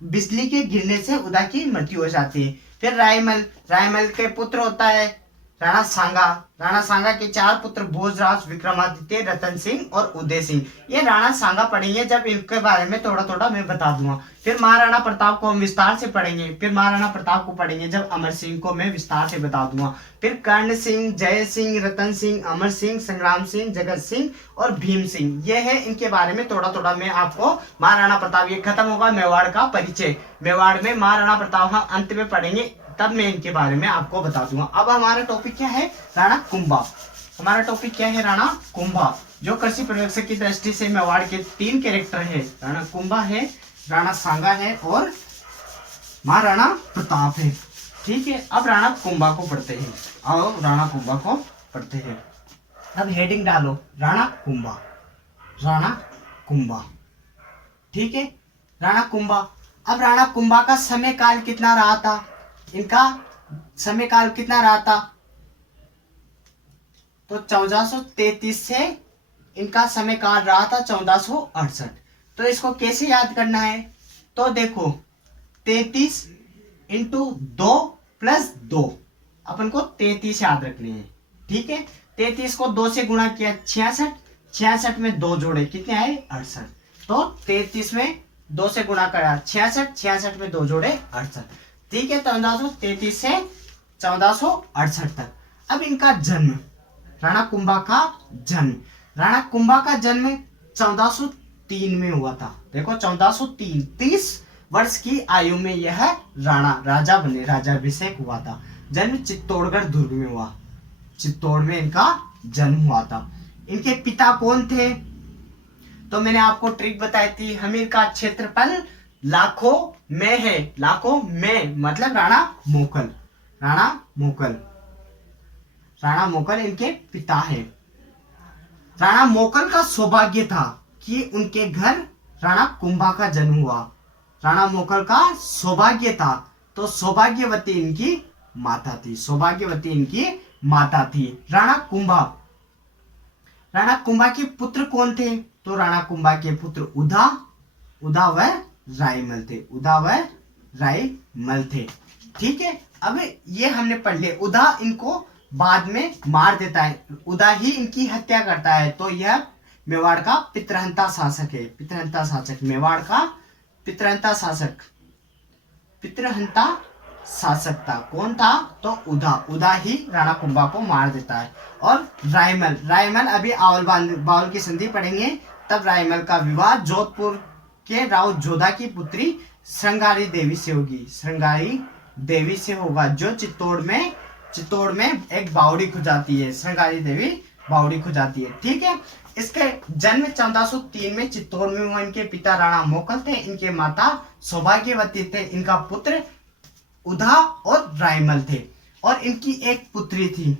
बिजली के गिरने से उदा की मृत्यु हो जाती है। फिर रायमल के पुत्र होता है राणा सांगा के 4 पुत्र भोजराज, विक्रमादित्य, रतन सिंह और उदय सिंह। ये राणा सांगा पढ़ेंगे, जब इनके बारे में थोड़ा थोड़ा मैं बता दूंगा। फिर महाराणा प्रताप को हम विस्तार से पढ़ेंगे, फिर महाराणा प्रताप को पढ़ेंगे जब अमर सिंह को मैं विस्तार से बता दूंगा। फिर कर्ण सिंह, जय सिंह, रतन सिंह, अमर सिंह, संग्राम सिंह, जगत सिंह और भीम सिंह। ये है इनके बारे में थोड़ा थोड़ा मैं आपको महाराणा प्रताप। ये खत्म होगा मेवाड़ का परिचय। मेवाड़ में महाराणा प्रताप हम अंत में पढ़ेंगे, तब मैं इनके बारे में आपको बता दूंगा। अब हमारा टॉपिक क्या है? राणा कुंभा, जो कृषि पर्यवेक्षक की दृष्टि से मेवाड़ के 3 कैरेक्टर है। राणा कुंभा है, राणा सांगा है और महाराणा प्रताप है। ठीक है, अब राणा कुंभा को पढ़ते हैं। अब हेडिंग डालो राणा कुंभा। ठीक है, राणा कुंभा। अब राणा कुंभा का समय काल कितना रहा था? इनका समय काल कितना रहा था? तो 1433 से इनका समय काल रहा था 1468। तो इसको कैसे याद करना है? तो देखो 33 इंटू 2 प्लस 2, अपन को 33 याद रखने हैं। ठीक है, 33 को 2 से गुणा किया 66, 66 में 2 जोड़े कितने आए 68। तो 33 में 2 से गुणा करा 66, 66 में 2 जोड़े 68। ठीक है, 1433 से 1468 तक। अब इनका जन्म, राणा कुंभा का जन्म, राणा कुंभा का जन्म 1403 में हुआ था। देखो 1403, 30 वर्ष की आयु में यह राजा बने, राजाभिषेक हुआ था। जन्म चित्तौड़गढ़ दुर्ग में हुआ, चित्तौड़ में इनका जन्म हुआ था। इनके पिता कौन थे? तो मैंने आपको ट्रिक बताई थी, हमीर का क्षेत्रफल लाखों में है, लाखों में मतलब राणा मोकल, राणा मोकल, राणा मोकल इनके पिता हैं। राणा मोकल का सौभाग्य था कि उनके घर राणा कुंभा का जन्म हुआ। राणा मोकल का सौभाग्य था, तो सौभाग्यवती इनकी माता थी, सौभाग्यवती इनकी माता थी। राणा कुंभा, राणा कुंभा के पुत्र कौन थे? तो राणा कुंभा के पुत्र उदा, उदा व रायमल थे, उदा व रायमल थे। ठीक है, अब ये हमने पढ़ लिया। उदा इनको बाद में मार देता है, उदा ही इनकी हत्या करता है। तो यह मेवाड़ का पितृहंता शासक है, पितृहंता शासक, मेवाड़ का पितृहंता शासक, पितृहंता शासक था। कौन था? तो उदा, उदा ही राणा कुंभा को मार देता है। और रायमल, रायमल अभी आवल बावल की संधि पढ़ेंगे, तब रायमल का विवाह जोधपुर के राव जोधा की पुत्री श्रृंगारी देवी से होगी, श्रृंगारी देवी से होगा, जो चित्तौड़ में एक बावड़ी खुजाती है, श्रृंगारी देवी बावड़ी खुजाती है। ठीक है, इसके जन्म 1403 में चित्तौड़ में हुआ। इनके पिता राणा मोकल थे, इनके माता सौभाग्यवती थे, इनका पुत्र उधा और रायमल थे। और इनकी एक पुत्री थी,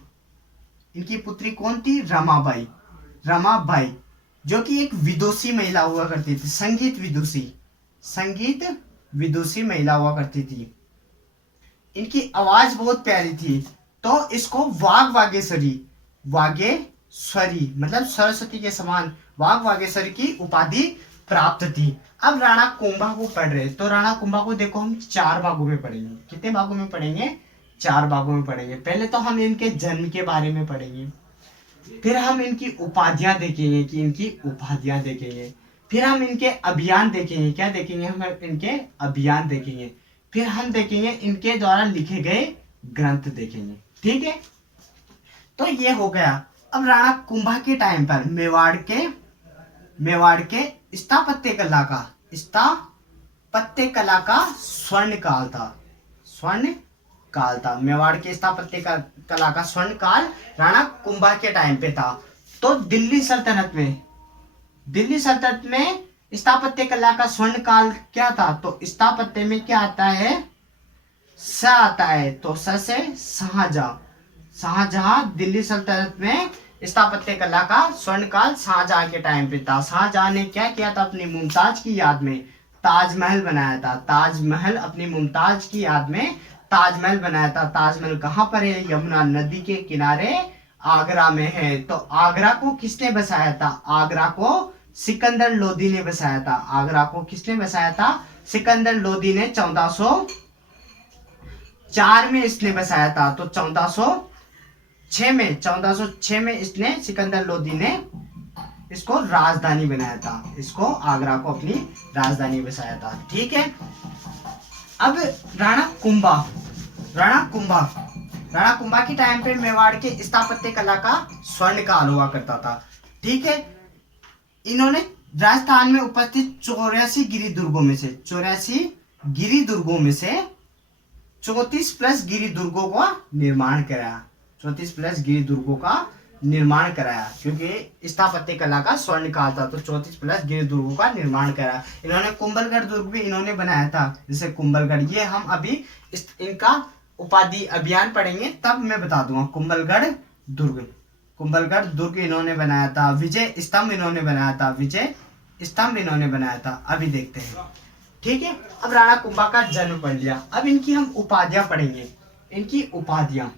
इनकी पुत्री कौन थी? रमाबाई, रमाबाई, जो कि एक विदुषी महिला हुआ करती थी, संगीत विदुषी, संगीत विदुषी महिला हुआ करती थी। इनकी आवाज बहुत प्यारी थी, तो इसको वाग वागेश्वरी, वागेश्वरी मतलब सरस्वती के समान, वाग वागेश्वरी की उपाधि प्राप्त थी। अब राणा कुंभा को पढ़ रहे, तो राणा कुंभा को देखो हम 4 भागों में पढ़ेंगे। कितने भागों में पढ़ेंगे? 4 भागों में पढ़ेंगे। पहले तो हम इनके जन्म के बारे में पढ़ेंगे, फिर हम इनकी उपाधियां देखेंगे कि इनकी उपाधियां देखेंगे, फिर हम इनके अभियान देखेंगे। क्या देखेंगे? हम इनके अभियान देखेंगे, फिर हम देखेंगे इनके द्वारा लिखे गए ग्रंथ देखेंगे। ठीक है, तो ये हो गया। अब राणा कुंभा के टाइम पर मेवाड़ के स्थापत्य कला का स्वर्ण काल था, स्वर्ण काल था। मेवाड़ के स्थापत्य कला का स्वर्ण काल राणा कुंभा के टाइम पे था। तो दिल्ली सल्तनत में स्थापत्य कला का स्वर्ण काल क्या था? तो स्थापत्य में क्या आता है? स आता है, तो स से शाहजहां, शाहजहां दिल्ली सल्तनत में स्थापत्य कला का स्वर्ण काल शाहजहां के टाइम पे था। शाहजहां ने क्या किया था? अपनी मुमताज की याद में ताजमहल बनाया था, ताजमहल, अपनी मुमताज की याद में ताजमहल बनाया था। ताजमहल कहाँ पर है? यमुना नदी के किनारे आगरा में है। तो आगरा को किसने बसाया था? आगरा को सिकंदर लोदी ने बसाया था। आगरा को किसने बसाया था? सिकंदर लोदी ने 1404 में इसने बसाया था। तो 1406 में इसने, सिकंदर लोदी ने इसको राजधानी बनाया था, इसको आगरा को अपनी राजधानी बसाया था। ठीक है, अब राणा कुंभा के टाइम पे मेवाड़ के स्थापत्य कला का स्वर्ण काल हुआ करता था। ठीक है, इन्होंने राजस्थान में उपस्थित 84 गिरी दुर्गों में से 34 प्लस गिरी दुर्गों का निर्माण कराया, 34 प्लस गिरी दुर्गों का निर्माण कराया, क्योंकि स्थापत्य कला का स्वर्ण काल था। तो 34 प्लस गिरी दुर्गों का निर्माण कराया। इन्होंने कुंभलगढ़ दुर्ग भी इन्होंने बनाया था, जैसे कुंभलगढ़, ये हम अभी इनका उपाधि अभियान पढ़ेंगे तब मैं बता दूंगा। कुंभलगढ़ दुर्ग इन्होंने बनाया था। विजय स्तंभ इन्होंने बनाया था, अभी देखते हैं। ठीक है, अब राणा कुंभा का जन्म पढ़ लिया, अब इनकी हम उपाधियां पढ़ेंगे। इनकी उपाधियां,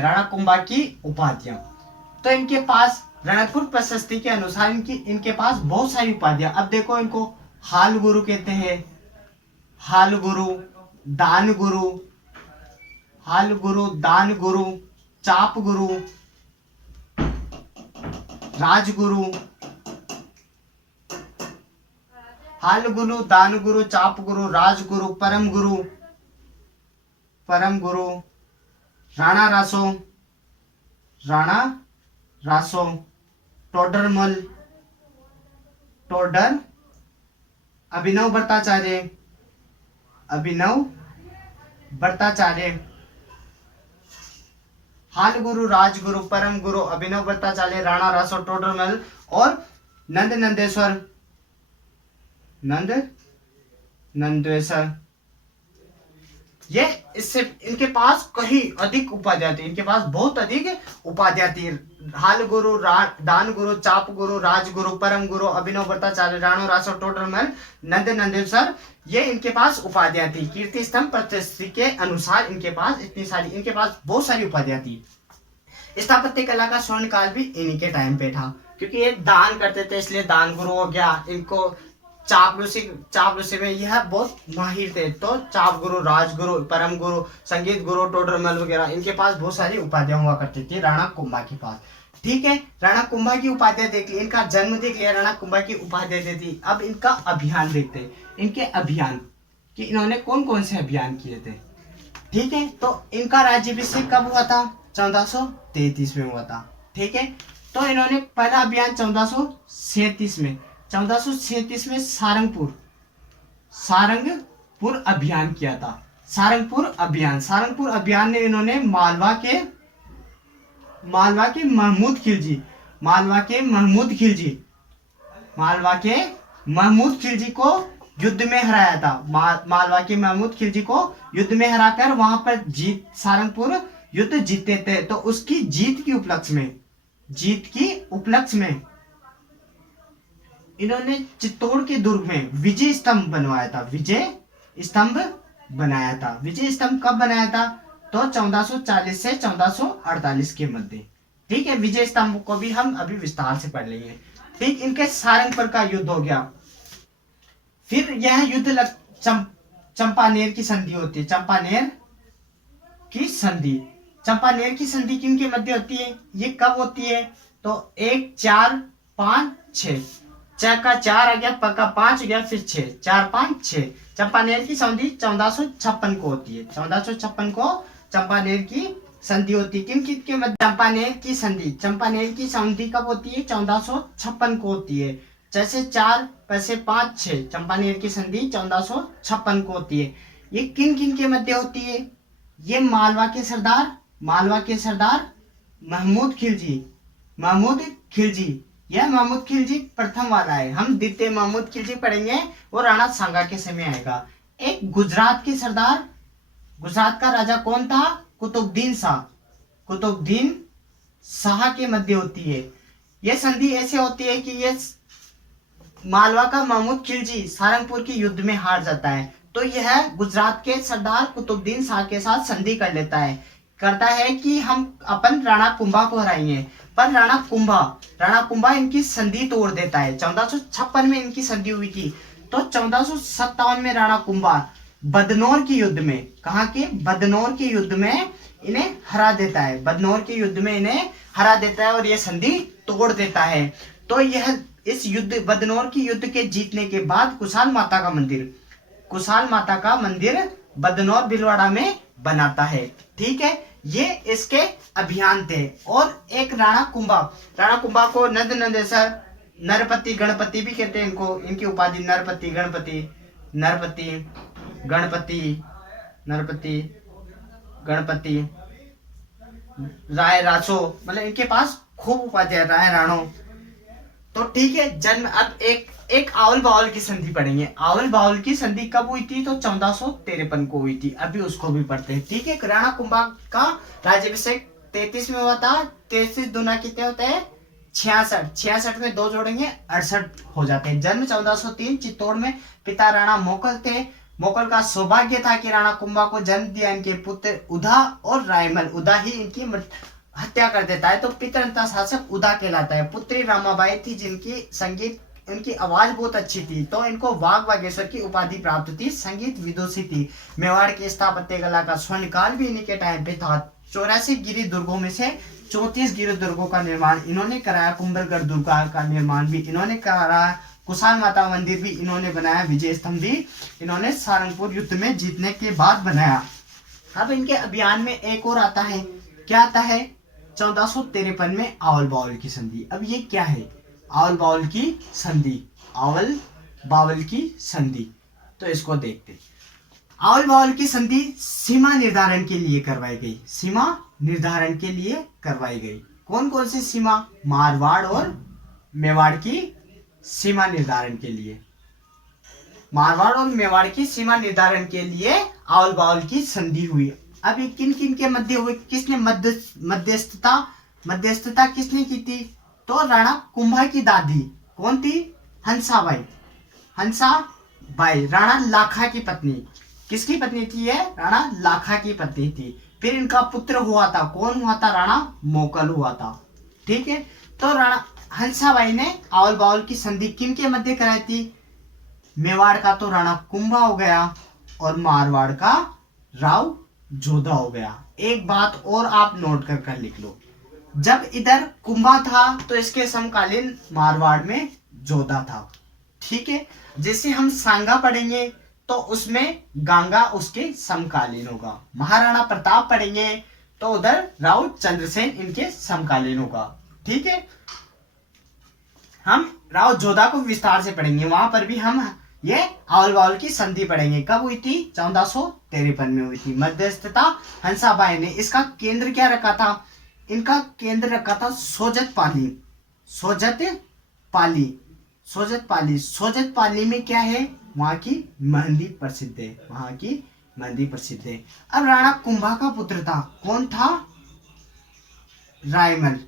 राणा कुंभा की उपाधियां। तो इनके पास रणकपुर प्रशस्ति के अनुसार इनके पास बहुत सारी उपाधियां। अब देखो, इनको हाल गुरु कहते हैं, हाल गुरु, दान गुरु, चाप गुरु, राजगुरु, हालगुरु, दानगुरु, चापगुरु, राजगुरु, परम गुरु, राणा रासो, टोडरमल, अभिनव भट्टाचार्य, हालगुरु, राजगुरु, परम गुरु, अभिनव भट्टाचार्य, राणा रासो, टोडरमल और नंदेश्वर। ये इससे इनके पास कहीं अधिक उपाधियां थी, इनके पास बहुत अधिक उपाधियां थी। हाल गुरु, दान गुरु, चाप गुरु, राजगुरु, परम गुरु, अभिनव भट्टाचार्य, राणो रासो, टोडरमल, नंदेश्वर, ये इनके पास उपाधियां थी। कीर्ति स्तंभ प्रतिष्ठित के अनुसार इनके पास बहुत सारी उपाधियां थी। स्थापत्य कला का स्वर्ण काल भी इन्हीं के टाइम पे था, क्योंकि ये दान करते थे इसलिए दान गुरु हो गया। इनको चापलूसी में यह बहुत माहिर थे, तो चाप गुरु, राजगुरु, परम गुरु, संगीत गुरु, टोडरमल वगैरह, इनके पास बहुत सारी उपाधियां हुआ करती थी राणा कुंभा के पास। ठीक है, राणा कुंभा की उपाधियां देख ली, इनका जन्म देख लिया, राणा कुंभा की उपाधियां दे दी। अब इनका अभियान देखते हैं, इनके अभियान कि इन्होंने कौन कौन से अभियान किए थे। ठीक है, तो इनका राज्याभिषेक कब हुआ था? 1433 में हुआ था। ठीक है, तो इन्होंने पहला अभियान 1437 में सारंगपुर अभियान किया था। सारंगपुर अभियान में इन्होंने मालवा के महमूद खिलजी को युद्ध में हराया था। मालवा के महमूद खिलजी को युद्ध में हराकर वहां पर सारंगपुर युद्ध जीते थे। तो उसकी जीत की उपलक्ष्य में इन्होंने चित्तौड़ के दुर्ग में विजय स्तंभ बनाया था। विजय स्तंभ कब बनाया था? तो 1440 से 1448 के मध्य। ठीक है, विजय स्तंभ को भी हम अभी विस्तार से पढ़ लेंगे। ठीक, इनके सारंगपुर का युद्ध हो गया। फिर यह युद्ध चंपानेर की संधि होती है। चंपानेर की संधि किनके मध्य होती है? ये कब होती है? तो 1, 4, 5, 6, 6 का 4 आ गया, प का 5 हो गया, फिर 6, 4, 5, 6। चंपानेर की संधि 1456 को होती है। 1456 को चंपानेर की संधि होती है। किन के मध्य? चंपानेर की संधि कब होती है? 1456 को होती है। जैसे 4 पैसे 5, 6, चंपानेर की संधि 1456 को होती है। ये किन के मध्य होती है? ये मालवा के सरदार महमूद खिलजी। यह महमूद खिलजी प्रथम वाला है। हम द्वितीय महमूद खिलजी पढ़ेंगे, वो राणा सांगा के समय आएगा। एक गुजरात का राजा कौन था? कुतुबुद्दीन शाह के मध्य होती है। यह संधि ऐसे होती है कि ये मालवा का महमूद खिलजी सारंगपुर की युद्ध में हार जाता है, तो यह गुजरात के सरदार कुतुबुद्दीन शाह के साथ संधि करता है कि हम अपन राणा कुंभा को हराएंगे। पर राणा कुंभा इनकी संधि तोड़ देता है। 1456 में इनकी संधि हुई थी, तो 1457 में राणा कुंभा बदनौर के युद्ध में, कहाँ के? बदनौर के युद्ध में इन्हें हरा देता है और यह संधि तोड़ देता है। तो यह इस युद्ध, बदनौर की युद्ध के जीतने के बाद कुशाल माता का मंदिर बदनौर भीलवाड़ा में बनाता है। ठीक है, ये इसके अभियान थे। और एक राणा कुंभा को नंदेश्वर, नरपति गणपति भी कहते हैं इनको। इनकी उपाधि नरपति गणपति, राय रासो, मतलब इनके पास खूब उपाधियां, राय राणो। तो ठीक है, जन्म। अब एक आवल बावल की संधि पढ़ेंगे। आवल बावल की संधि कब हुई थी? तो 1453 को हुई थी। अभी उसको भी पढ़ते हैं। ठीक है, राणा कुंभा का राज्याभिषेक 33 में हुआ था। 33 दूना कितने होते हैं? 66 में 2 जोड़ेंगे 68 हो जाते हैं। जन्म 1403 चित्तौड़ में। पिता राणा मोकल थे। मोकल का सौभाग्य था कि राणा कुंभा को जन्म दिया। इनके पुत्र उदा और रायमल, उदा ही इनकी हत्या कर देता है, तो पितृंता शासक उदा कहलाता है। पुत्री रामाबाई थी, इनकी आवाज बहुत अच्छी थी, तो इनको वाघ बागेश्वर की उपाधि प्राप्त थी। संगीत विदुषी थी। मेवाड़ की स्थापत्य कला का स्वर्ण काल भी इन्हीं के टाइम पे था। 84 गिरि दुर्गों में से 34 गिरि दुर्गों का निर्माण इन्होंने कराया। कुंभलगढ़ दुर्ग का निर्माण भी इन्होंने कराया। कुशाल माता मंदिर भी इन्होंने बनाया। विजय स्तंभ भी इन्होंने सारंगपुर युद्ध में जीतने के बाद बनाया। अब इनके अभियान में एक और आता है, क्या आता है? 1453 में आवल बावल की संधि। अब ये क्या है? आवल बावल की संधि, आवल बावल की संधि। तो इसको देखते। आवल बावल की संधि सीमा निर्धारण के लिए करवाई गई। सीमा निर्धारण के लिए करवाई गई। कौन कौन सी सीमा? मारवाड़ और मेवाड़ की सीमा निर्धारण के लिए। मारवाड़ और मेवाड़ की सीमा निर्धारण के लिए आवल बावल की संधि हुई। अब ये किन किन के मध्य हुई? किसने मध्यस्थता किसने की थी? तो राणा कुंभा की दादी कौन थी? हंसाबाई। हंसाबाई राणा लाखा की पत्नी। किसकी पत्नी थी ये? राणा लाखा की पत्नी थी। फिर इनका पुत्र हुआ था, कौन हुआ था? राणा मोकल हुआ था। ठीक है, तो राणा हंसाबाई ने आवल बावल की संधि किन के मध्य कराई थी? मेवाड़ का तो राणा कुंभा हो गया और मारवाड़ का राव जोधा हो गया। एक बात और आप नोट कर लिख लो, जब इधर कुंभा था तो इसके समकालीन मारवाड़ में जोधा था। ठीक है, जैसे हम सांगा पढ़ेंगे तो उसमें गांगा उसके समकालीन होगा। महाराणा प्रताप पढ़ेंगे तो उधर राव चंद्रसेन इनके समकालीन होगा। ठीक है, हम राव जोधा को विस्तार से पढ़ेंगे, वहां पर भी हम ये आवल बावल की संधि पढ़ेंगे। कब हुई थी? 1453 में हुई थी। मध्यस्थता हंसाबाई ने। इसका केंद्र क्या रखा था? इनका केंद्र रखा था सोजत पाली। सोजत पाली में क्या है? वहां की मेहंदी प्रसिद्ध है। वहां की मेहंदी प्रसिद्ध है। अब राणा कुंभा का पुत्र था, कौन था? रायमल।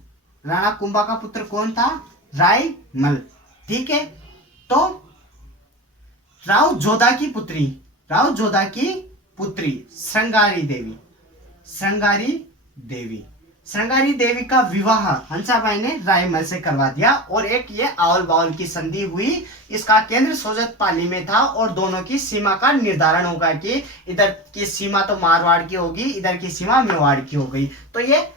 राणा कुंभा का पुत्र कौन था? रायमल। ठीक है, तो राव जोधा की पुत्री श्रृंगारी देवी का विवाह हंसाबाई ने रायमल से करवा दिया। और एक ये आवल बावल की संधि हुई। इसका केंद्र सोजत पाली में था और दोनों की सीमा का निर्धारण होगा कि इधर की सीमा तो मारवाड़ की होगी, इधर की सीमा मेवाड़ की हो गई। तो ये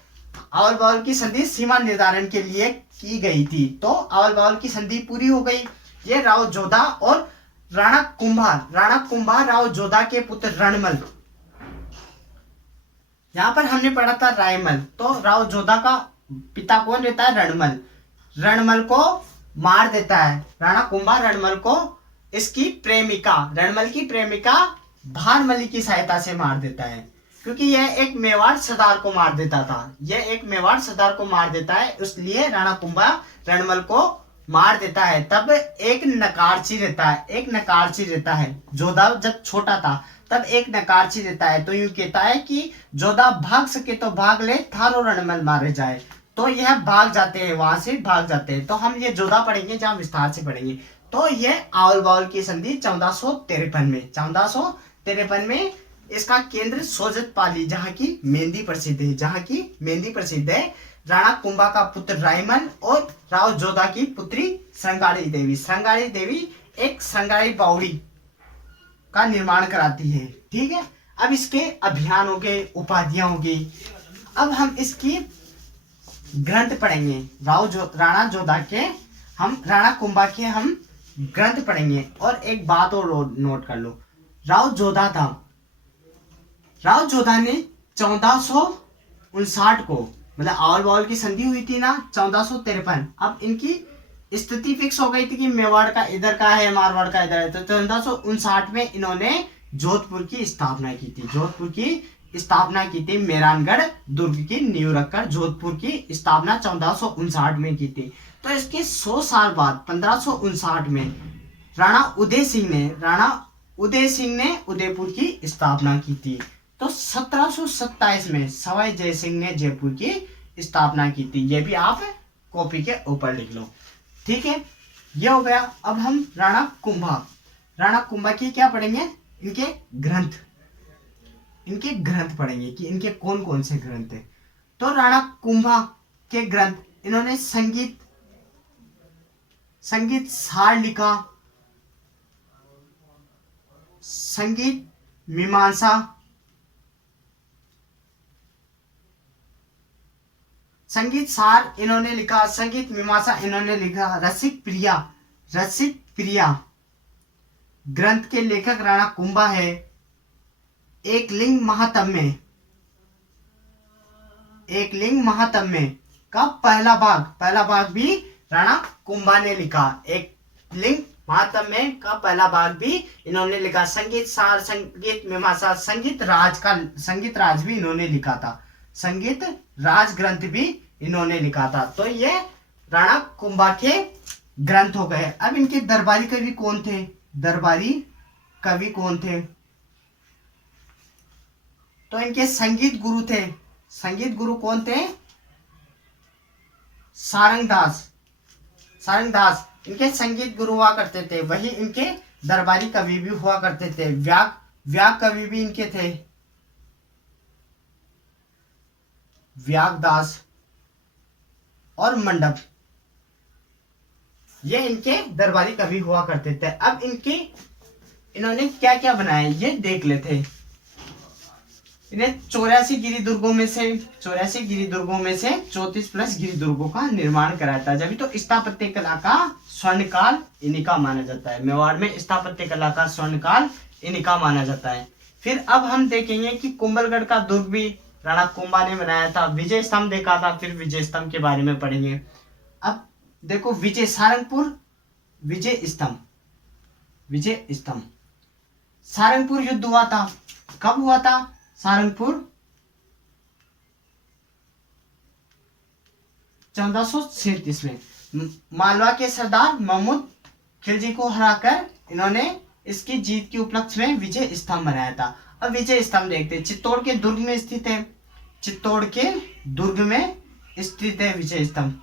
आवल बावल की संधि सीमा निर्धारण के लिए की गई थी। तो आवल बावल की संधि पूरी हो गई। ये राव जोधा और राणा कुंभा राव जोधा के पुत्र रणमल। यहां पर हमने पढ़ा था रायमल, तो राव जोधा का पिता कौन रहता है? रणमल। रणमल को मार देता है राणा कुंभा। रणमल को रणमल की प्रेमिका भारमली की सहायता से मार देता है, क्योंकि यह एक मेवाड़ सरदार को मार देता है। इसलिए राणा कुंभा रणमल को मार देता है। तब एक नकारची रहता है। जोधा जब छोटा था तब एक नकारची रहता है, तो यूं कहता है कि जोधा भाग सके तो भाग ले, थारो रणमल मारे जाए। तो यह भाग जाते हैं, वहां से भाग जाते हैं। तो हम ये जोधा पढ़ेंगे जहां विस्तार से पढ़ेंगे। तो ये आवल बावल की संधि 1453 में इसका केंद्र सोजत पाली, जहां की मेहंदी प्रसिद्ध है। राणा कुंभा का पुत्र रायमल और राव जोधा की पुत्री श्रृंगारी देवी एक श्रृंगारी बावड़ी का निर्माण कराती है। ठीक है, अब इसके अभियान हो गए, उपाधियां हो गई। अब हम इसकी ग्रंथ पढ़ेंगे। राणा जोधा के राणा कुंभा के हम ग्रंथ पढ़ेंगे। और एक बात और नोट कर लो, राव जोधा ने 1459 को, मतलब आवल बावल की संधि हुई थी ना 1453। अब इनकी स्थिति फिक्स हो गई थी कि मेवाड़ का इधर का है, मारवाड़ का इधर है। तो 1459 में इन्होंने जोधपुर की स्थापना की थी। मेहरानगढ़ दुर्ग की नींव रखकर जोधपुर की स्थापना 1459 में की थी। तो इसके 100 साल बाद 1559 में राणा उदय सिंह ने उदयपुर की स्थापना की थी। तो 1727 में सवाई जय सिंह ने जयपुर की स्थापना की थी। ये भी आप कॉपी के ऊपर लिख लो। ठीक है, ये हो गया। अब हम राणा कुंभा की क्या पढ़ेंगे? इनके ग्रंथ पढ़ेंगे कि इनके कौन कौन से ग्रंथ है। तो राणा कुंभा के ग्रंथ, इन्होंने संगीत सार लिखा, संगीत मीमांसा, संगीत सार इन्होंने लिखा, संगीत मीमांसा इन्होंने लिखा। रसिक प्रिया ग्रंथ के लेखक राणा कुंभा है। एकलिंग महात्म्य का पहला भाग भी राणा कुंभा ने लिखा। एकलिंग महात्म्य का पहला भाग भी इन्होंने लिखा। संगीत सार, संगीत मीमांसा, संगीत राज भी इन्होंने लिखा था। संगीत राज ग्रंथ भी इन्होंने लिखा था। तो ये राणा कुंभा के ग्रंथ हो गए। अब इनके दरबारी कवि कौन थे? तो इनके संगीत गुरु कौन थे? सारंगदास इनके संगीत गुरु हुआ करते थे। वही इनके दरबारी कवि भी हुआ करते थे। व्याग कवि भी इनके थे, व्यागदास और मंडप, ये इनके दरबारी कवि हुआ करते थे। अब इन्होंने क्या क्या बनाया ये देख लेते। इन्हें 84 गिरी दुर्गों में से 34 प्लस गिरी दुर्गों का निर्माण कराया था। जब तो स्थापत्य कला का स्वर्ण काल इन्हीं का माना जाता है। मेवाड़ में स्थापत्य कला का स्वर्ण काल इन्हीं का माना जाता है। फिर अब हम देखेंगे कि कुंभलगढ़ का दुर्ग भी राणा कुंभा ने बनाया था। विजय स्तंभ देखा था, फिर विजय स्तंभ के बारे में पढ़ेंगे। अब देखो विजय स्तंभ सारंगपुर युद्ध हुआ था। कब हुआ था सारंगपुर? 1437 में। मालवा के सरदार महमूद खिलजी को हराकर इन्होंने इसकी जीत के उपलक्ष्य में विजय स्तंभ बनाया था। अब विजय स्तंभ देखते हैं। चित्तौड़ के दुर्ग में स्थित है विजय स्तंभ।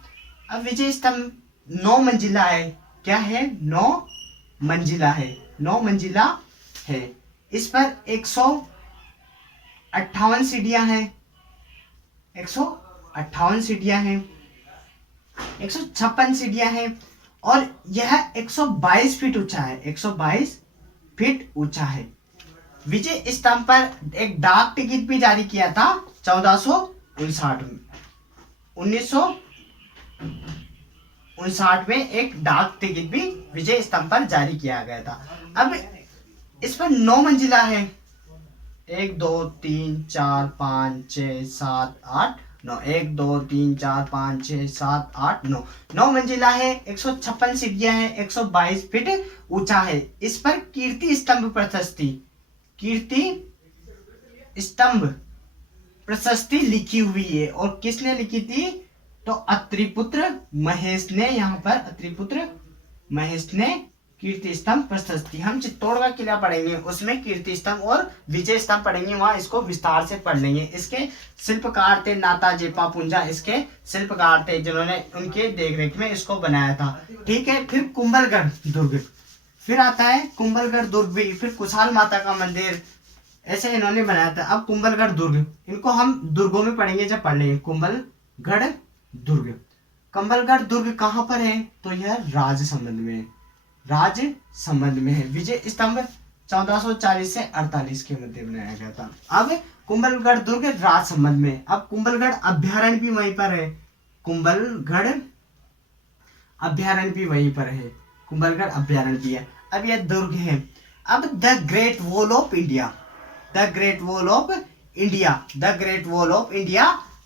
अब विजय स्तंभ 9 मंजिला है। क्या है? 9 मंजिला है। इस पर 158 सीढ़ियां हैं। 156 सीढ़ियां हैं और यह 122 फीट ऊंचा है। 122 फीट ऊंचा है। विजय स्तंभ पर एक डाक टिकट भी जारी किया था 1459 में। 1959 में एक डाक टिकट भी विजय स्तंभ पर जारी किया गया था। अब इस पर 9 मंजिला है। 1 2 3 4 5 6 7 8 9। 1 2 3 4 5 6 7 8 9 9 मंजिला है। 156 सीढ़ियां हैं। 122 फीट ऊंचा है। इस पर कीर्ति स्तंभ प्रशस्ति लिखी हुई है। और किसने लिखी थी? तो अत्रिपुत्र महेश ने कीर्ति स्तंभ प्रशस्ति। हम चित्तौड़ का किला पढ़ेंगे, उसमें कीर्ति स्तंभ और विजय स्तंभ पढ़ेंगे, वहां इसको विस्तार से पढ़ लेंगे। इसके शिल्पकार थे नाता जेपा पुंजा, इसके शिल्पकार थे जिन्होंने उनके देखरेख में इसको बनाया था। ठीक है। फिर कुंभलगढ़ दुर्ग, फिर आता है कुंभलगढ़ दुर्ग भी, फिर कुशाल माता का मंदिर, ऐसे इन्होंने बनाया था। अब कुंभलगढ़ दुर्ग, इनको हम दुर्गों में पढ़ेंगे जब पढ़ लेंगे। कुंभलगढ़ दुर्ग कहाँ पर है? तो यह राजसमंद में है। विजय स्तंभ 1440 से 48 के मध्य बनाया गया था। अब कुंभलगढ़ दुर्ग राजसमंद में। अब कुंभलगढ़ अभ्यारण्य भी वहीं पर है। कुंभलगढ़ अभ्यारण्य भी है। अब यह दुर्ग है। अब the great wall of India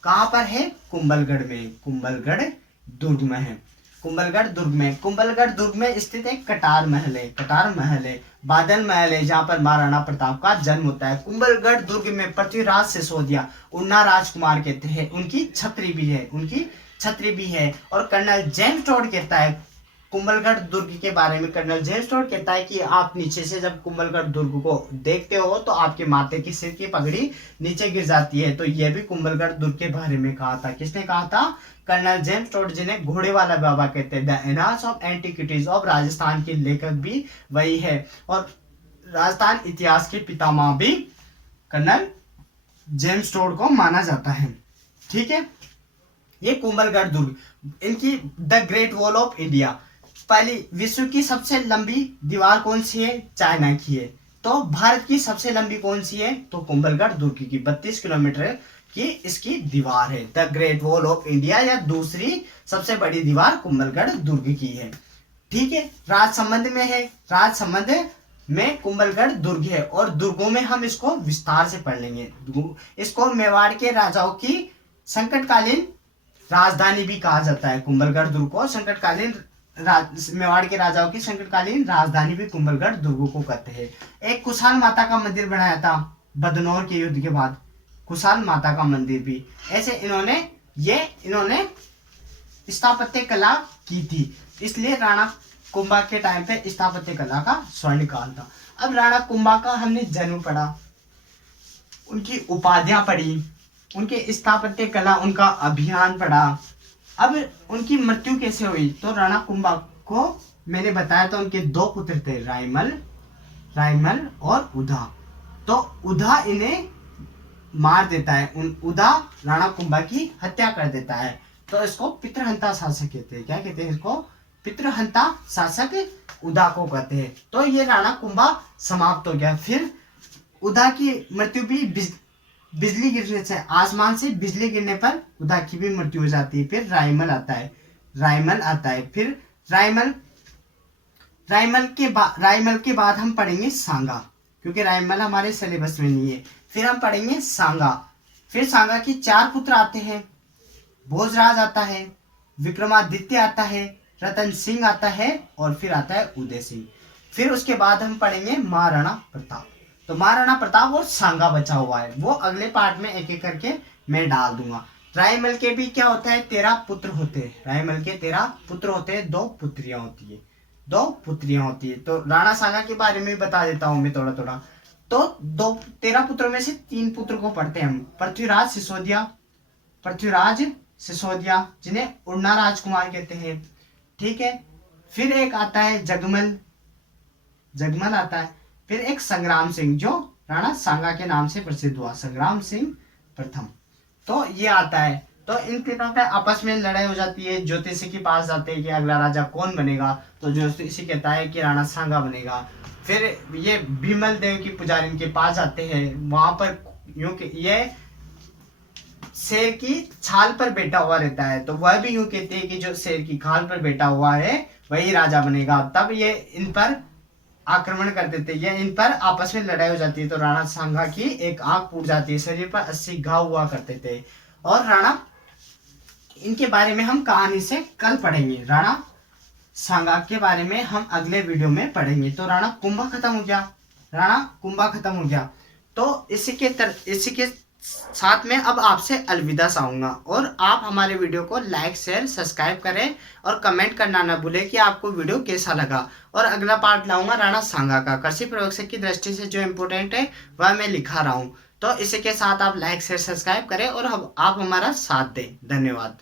कहाँ पर है? कुंभलगढ़ दुर्ग में स्थित एक कटार महल है, बादल महल है, जहाँ पर महाराणा प्रताप का जन्म होता है। कुंभलगढ़ दुर्ग में पृथ्वीराज सिसोदिया उन्ना राजकुमार कहते हैं, उनकी छतरी भी है। और कर्नल जेम्स टोड कहता है कुंभलगढ़ दुर्ग के बारे में, कर्नल जेम्स टोड कहता है कि आप नीचे से जब कुंभलगढ़ दुर्ग को देखते हो तो आपके माथे की सिर की पगड़ी नीचे गिर जाती है। तो यह भी कुंभलगढ़ दुर्ग के बारे में कहा था। किसने कहा था? कर्नल जेम्स टोड, जिन्हें घोड़े वाला बाबा कहते हैं। The annals of antiquities of Rajasthan के लेखक भी वही है और राजस्थान इतिहास के पितामह भी कर्नल जेम्स टोड को माना जाता है। ठीक है। ये कुंभलगढ़ दुर्ग, इनकी the great wall of India, पहली विश्व की सबसे लंबी दीवार कौन सी है? चाइना की है। तो भारत की सबसे लंबी कौन सी है? तो कुंभलगढ़ दुर्ग की 32 किलोमीटर कि इसकी दीवार है, the great wall of India, या दूसरी सबसे बड़ी दीवार कुंभलगढ़ दुर्ग की है। ठीक है, राजसमंद में है, राजसमंद में कुंभलगढ़ दुर्ग है, और दुर्गों में हम इसको विस्तार से पढ़ लेंगे। इसको मेवाड़ के राजाओं की संकटकालीन राजधानी भी कहा जाता है। कुंभलगढ़ दुर्ग को संकटकालीन मेवाड़ के राजाओं की संकटकालीन राजधानी भी कुंभलगढ़ दुर्ग को कहते हैं। एक कुशाल माता का मंदिर बनाया था बदनौर के युद्ध के बाद, कुशाल माता का मंदिर भी। ऐसे इन्होंने स्थापत्य कला की थी, इसलिए राणा कुंभा के टाइम पे स्थापत्य कला का स्वर्ण काल था। अब राणा कुंभा का हमने जन्म पढ़ा, उनकी उपाधियां पढ़ी, उनके स्थापत्य कला, उनका अभियान पढ़ा। अब उनकी मृत्यु कैसे हुई, तो राणा कुंभा को मैंने बताया था उनके 2 पुत्र थे, रायमल और उधा। तो उधा इन्हें मार देता है, उधा राणा कुंभा की हत्या कर देता है। तो इसको पितृहंता शासक कहते हैं। क्या कहते हैं इसको? पितृहंता शासक उदा को कहते हैं। तो ये राणा कुंभा समाप्त हो गया। फिर उदा की मृत्यु भी बिजली गिरने से, आसमान से बिजली गिरने पर उदा की भी मृत्यु हो जाती है। फिर रायमल आता है। फिर रायमल के बाद हम पढ़ेंगे सांगा, क्योंकि रायमल हमारे सिलेबस में नहीं है। फिर हम पढ़ेंगे सांगा। फिर सांगा की 4 पुत्र आते हैं, भोजराज आता है, विक्रमादित्य आता है, रतन सिंह आता है, और फिर आता है उदय सिंह। फिर उसके बाद हम पढ़ेंगे महाराणा प्रताप। तो महाराणा प्रताप और सांगा बचा हुआ है, वो अगले पार्ट में एक एक करके मैं डाल दूंगा। रायमल के भी क्या होता है, 13 पुत्र होते हैं। रायमल के 13 पुत्र होते हैं, 2 पुत्रियां होती है, 2 पुत्रियां होती है। तो राणा सांगा के बारे में बता देता हूं मैं थोड़ा थोड़ा। तो 13 पुत्रों में से 3 पुत्र को पढ़ते हैं हम, पृथ्वीराज सिसोदिया, जिन्हें उड़ना राजकुमार कहते हैं। ठीक है, फिर एक आता है जगमल आता है। फिर एक संग्राम सिंह, जो राणा सांगा के नाम से प्रसिद्ध हुआ, संग्राम सिंह प्रथम। तो ये आता है। तो इन तीनों का आपस में लड़ाई हो जाती है। ज्योतिषी के पास जाते हैं कि अगला राजा कौन बनेगा, तो ज्योतिषी कहता है कि राणा सांगा बनेगा। फिर ये भीमल देव की पुजारी के पास जाते हैं, वहां पर यूं कि ये शेर की छाल पर बैठा हुआ रहता है, तो वह भी यूं कहते हैं कि जो शेर की खाल पर बैठा हुआ है वही राजा बनेगा। तब ये इन पर आक्रमण कर देते हैं, ये इन पर आपस में लड़ाई हो जाती है। तो राणा सांगा की एक आंख फूट जाती है, शरीर पर 80 घाव हुआ करते थे। और राणा, इनके बारे में हम कहानी से कल पढ़ेंगे। राणा सांगा के बारे में हम अगले वीडियो में पढ़ेंगे। तो राणा कुंभा खत्म हो गया। तो इसी के साथ में अब आपसे अलविदा चाहूंगा, और आप हमारे वीडियो को लाइक शेयर सब्सक्राइब करें और कमेंट करना ना भूलें कि आपको वीडियो कैसा लगा। और अगला पार्ट लाऊंगा राणा सांगा का, कृषि प्रयोगशाला की दृष्टि से जो इम्पोर्टेंट है वह मैं लिखा रहा हूँ। तो इसी के साथ आप लाइक शेयर सब्सक्राइब करें और आप हमारा साथ दें। धन्यवाद।